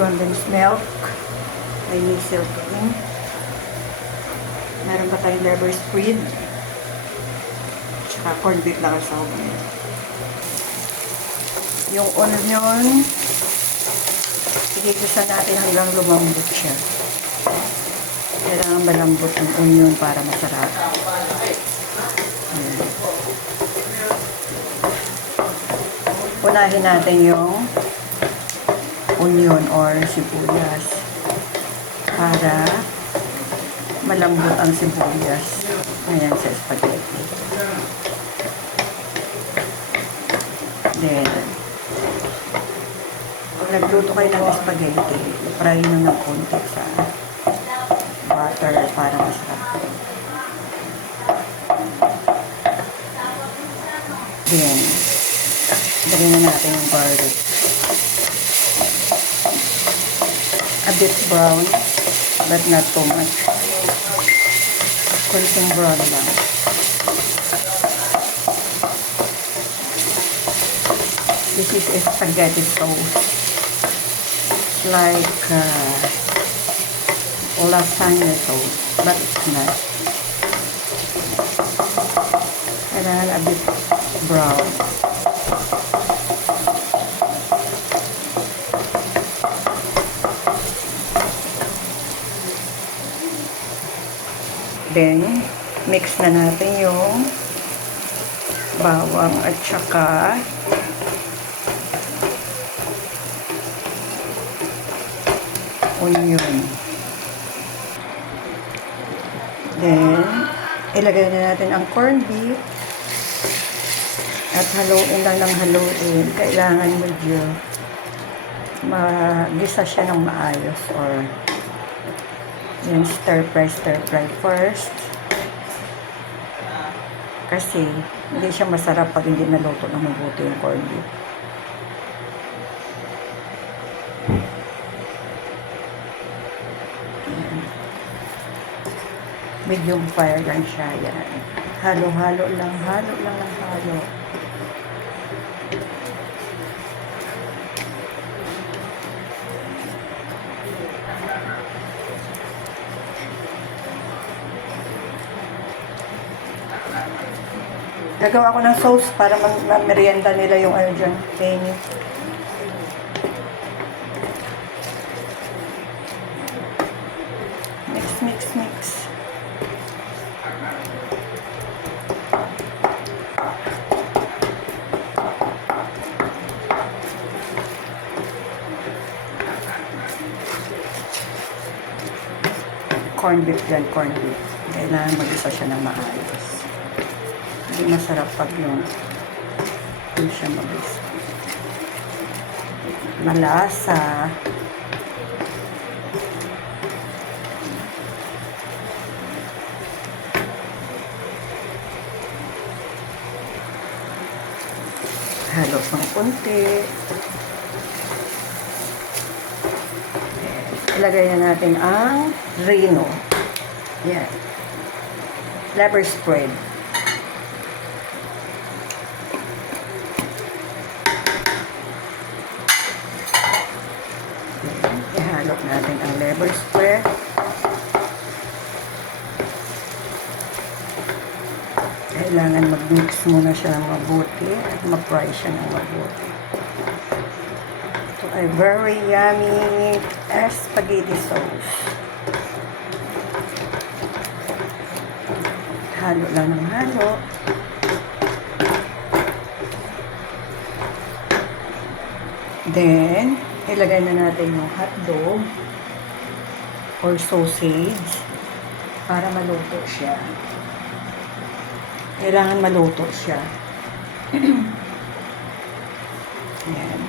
condensed milk. May miso cream. Meron pa tayong liver spread. Tsaka corned beef na kasama. Yung onion, igigisa natin hanggang lumambot siya. Kailangan malambot ang onion para masarap. Ayan. Unahin natin yung onion or sibuyas para malambot ang sibuyas. Ayan sa spaghetti. Then, pag nagluto kayo ng spaghetti, fry nyo ng konti sa butter para masarap. Then, lagyan na natin yung garlic. A bit brown, but not too much. Kunting brown lang. This is a spaghetti sauce. It's like lasagna sauce, but it's not. Kailangan a bit brown. Then, mix na natin yung bawang at saka onion. Then, ilagay na natin ang corned beef at haluin lang ng haluin. Kailangan medyo magisa siya ng maayos or yung stir fry first. Kasi hindi siya masarap pag hindi naluto ng mabuti yung corned beef. Medium fire lang siya. Yan. Halo-halo lang. Halo lang ng halo. Gagawa ko ng sauce para merienda nila yung ano dyan. Penny. Mix. Corned beef yan, corned beef. Kailangan mag-isa siya na maayos. Hindi masarap pag yung hindi siya mag-isa. Malasa. Halo pang konti. Ilagay na natin ang Reno. Yan. Liver spread. Ihalo natin ang liver spread. Kailangan mag-mix muna siya ng mabuti at mag-fry siya ng mabuti. Ito ay very yummy spaghetti sauce. Halo lang ng halo. Then, ilagay na natin yung hotdog or sausage para maluto siya. Kailangan maluto siya. Ayan.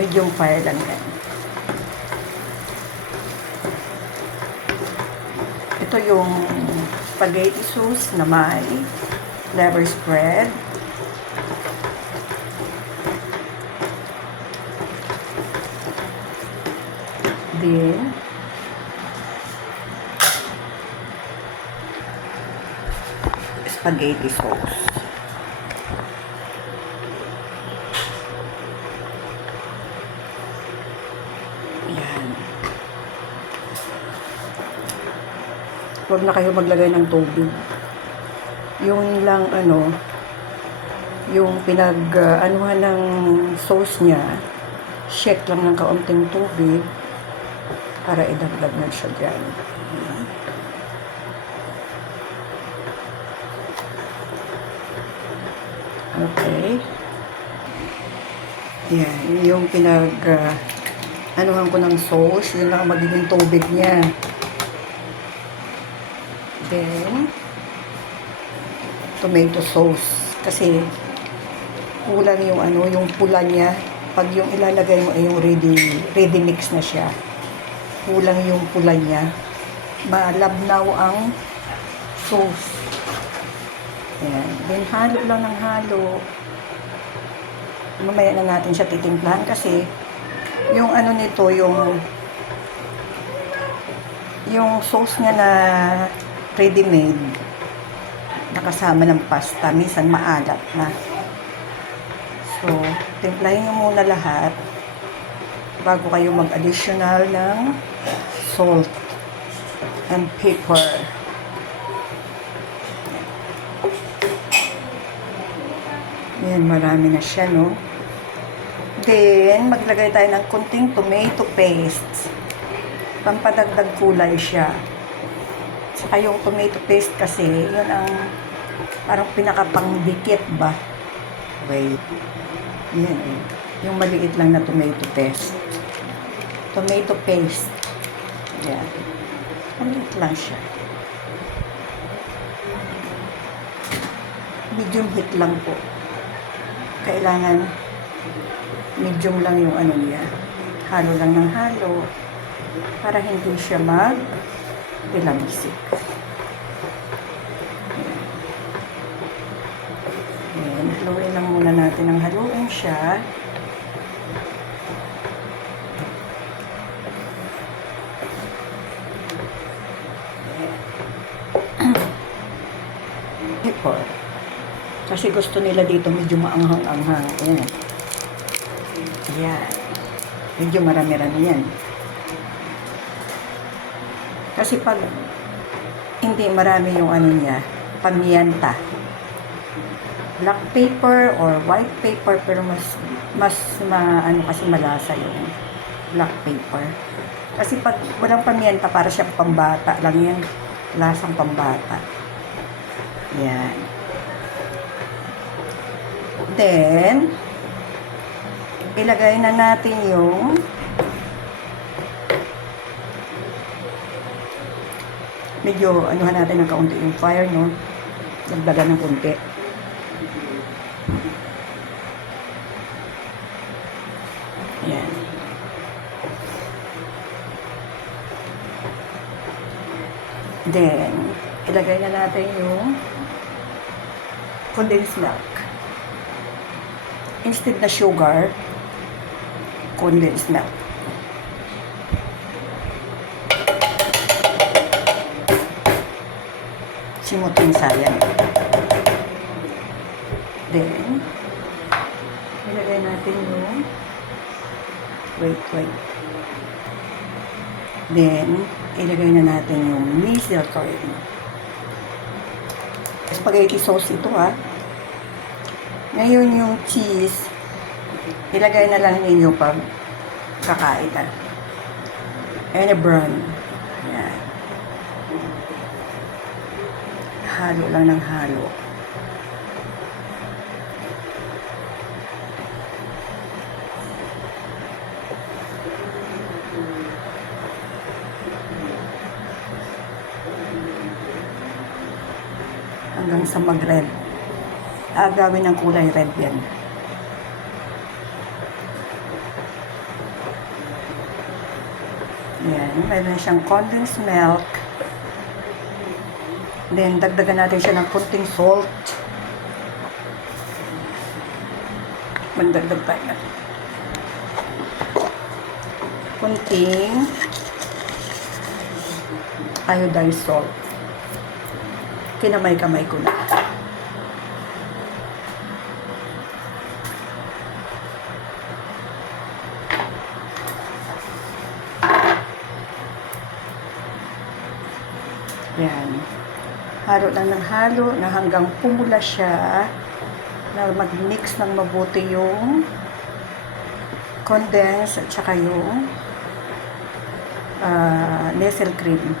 Medium fire lang yan. Ito yung spaghetti sauce na may liver spread. Then, spaghetti sauce. Huwag na kayo maglagay ng tubig. Yung lang yung anuhan ng sauce niya, shake lang ng kaunting tubig para idagdag na siya dyan. Okay. Yan, yung anuhan ko ng sauce, yun lang magiging tubig niya. Then, tomato sauce. Kasi, kulang yung yung pula niya. Pag yung ilalagay mo ay yung ready mix na siya. Kulang yung pula niya. Malabnaw ang sauce. Ayan. Then, halo lang ng halo. Mamaya na natin siya titimplahan kasi yung nito, yung sauce niya na ready-made, nakasama ng pasta, minsan maalat na. So, timplahin nyo muna lahat bago kayo mag-additional ng salt and pepper. Yan, marami na siya, no? Then, maglagay tayo ng kunting tomato paste. Pampadagdag kulay siya. Saka yung tomato paste kasi, yun ang parang pinakapangdikit ba? Wait. Yan eh. Yung maliit lang na tomato paste. Tomato paste. Yan. Maliit lang siya. Medium heat lang po. Kailangan medium lang yung niya. Halo lang ng halo para hindi siya mag-pilamisik. Ayan, haluin lang muna natin ng haluin siya. Pepper. Kasi gusto nila dito medyo maanghang-anghang. Ayan. Ayan. Medyo marami-rami yan. Kasi pag hindi marami yung niya, pamienta. Black pepper or white pepper, pero mas kasi malasa yung black pepper. Kasi pag walang pamienta, para siya pambata lang yan. Lasang pambata. Ayan. Then, ilagay na natin yung medyo natin ng kaunti yung fire, no? Dagdagan ng kunti. Ayan. Then, ilagay na natin yung condensed milk. Instead na sugar, condensed milk. Simutin sayang. Then, ilagay natin yung wait. Then, ilagay na natin yung miso cream. Spaghetti sauce ito, ha. Ngayon yung cheese, ilagay na lang ninyo pag kakain na. And a brown. Ayan. Halo lang ng halo. Hanggang sa mag-red. Gawin ng kulay red yan. Yan. Meron siyang condensed milk. Then, dagdagan natin siya ng kunting salt. Magdagdag tayo. Kunting iodized salt. Kinamay-kamay ko na. Yan. Halo lang ng halo na hanggang pumula siya, na mag-mix ng mabuti yung condense at saka yung nestle cream.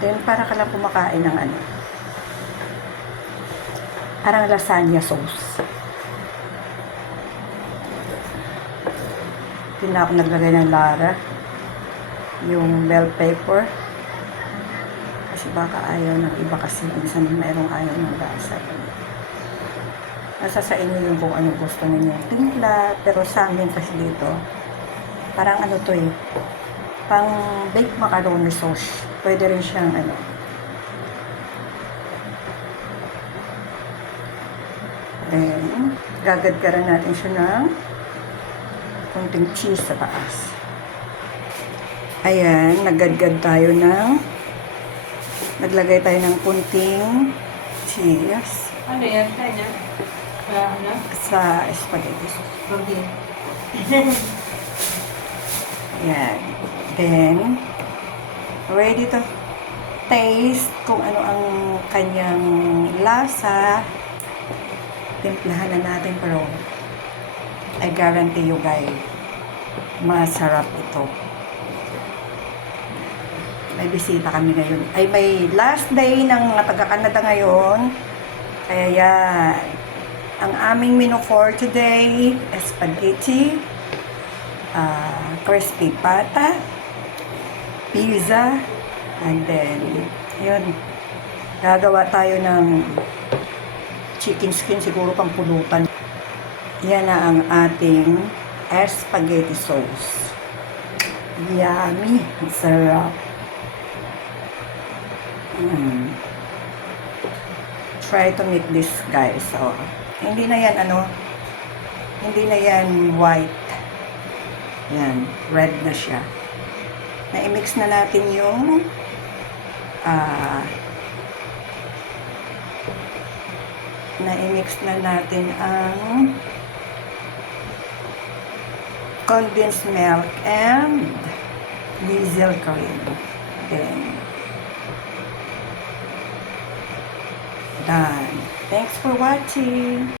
Then, para ka lang kumakain ng ano, parang lasagna sauce. Hindi na ako naglagay ng Lara, yung bell pepper. Kasi baka ayaw ng iba, kasi minsan merong ayaw ng lasa. Nasa sa inyo yung kung ano gusto ninyo timpla, pero sa amin kasi dito, parang ano to eh, pang baked macaroni sauce. Pwede rin siyang ano, then gagadgaran natin siya ng konting cheese sa taas. Ayan, naggadgad tayo ng, naglagay tayo ng konting cheese. Ano yan? Kanya? Ano? Sa spaghetti sauce. Okay. Ayan. Then, ready to taste kung ano ang kanyang lasa. Timplahan na natin, pero I guarantee you guys, masarap ito. May bisita kami ngayon. Ay, may last day ng mga taga-Canada ngayon. Kaya yan. Ang aming menu for today, spaghetti, crispy pata, pizza, and then, yun, gagawa tayo ng chicken skin, siguro pang pulutan. Yan na ang ating spaghetti sauce. Yummy! Sarap! Try to make this, guys. So, hindi na yan, hindi na yan white. Yan, red na siya. Na-mix na natin yung na-mix na natin ang condensed milk and diesel cream. Then, done. Thanks for watching.